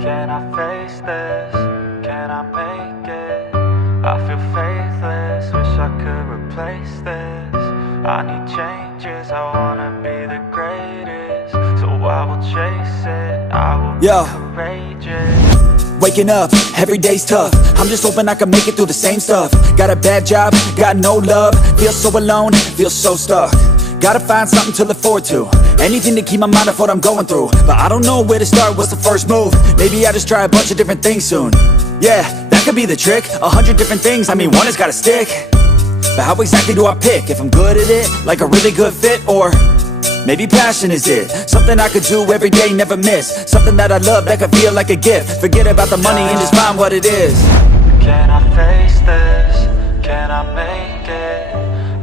Can I face this? Can I make it? I feel faithless, wish I could replace this. I need changes, I wanna be the greatest. So I will chase it, I will be courageous. Waking up, every day's tough. I'm just hoping I can make it through the same stuff. Got a bad job, got no love. Feel so alone, feel so stuck. Gotta find something to look forward to. Anything to keep my mind off what I'm going through. But I don't know where to start, what's the first move? Maybe I just try a bunch of different things soon. Yeah, that could be the trick. 100 different things, I mean one has gotta stick. But how exactly do I pick? If I'm good at it, like a really good fit, or maybe passion is it? Something I could do every day, never miss. Something that I love, that could feel like a gift. Forget about the money and just find what it is. Can I face this? Can I make it?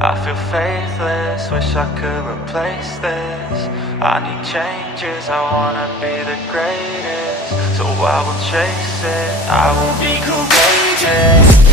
I feel faithless, wish I could replace this. I need changes, I wanna be the greatest. So I will chase it, I will be courageous.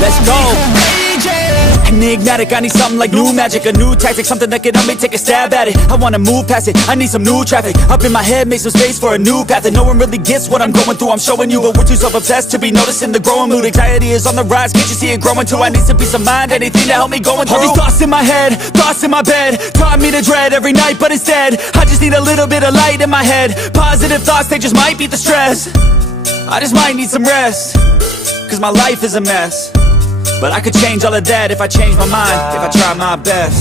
Let's go. Enigmatic, I need something like new magic, a new tactic, something that can help me take a stab at it. I wanna move past it, I need some new traffic. Up in my head, make some space for a new path. And no one really gets what I'm going through, I'm showing you. But we're too self-obsessed to be noticing the growing mood. Anxiety is on the rise, can't you see it growing too? I need some peace of mind, anything to help me going through. All these thoughts in my head, thoughts in my bed, taught me to dread every night, but instead I just need a little bit of light in my head. Positive thoughts, they just might beat the stress. I just might need some rest, cause my life is a mess. But I could change all of that if I change my mind, if I try my best.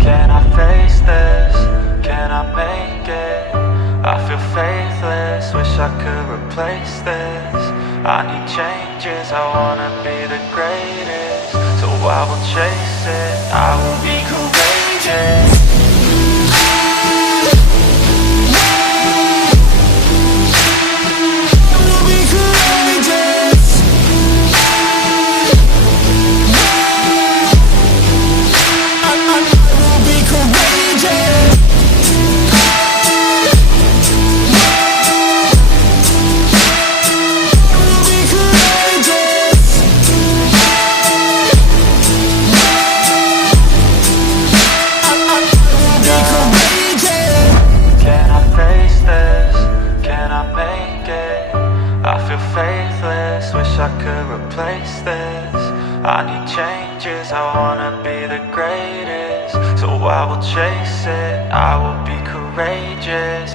Can I face this? Can I make it? I feel faithless, wish I could replace this. I need changes, I wanna be the greatest. So I will chase it, I will be courageous. Faithless, wish I could replace this. I need changes, I wanna be the greatest. So I will chase it, I will be courageous.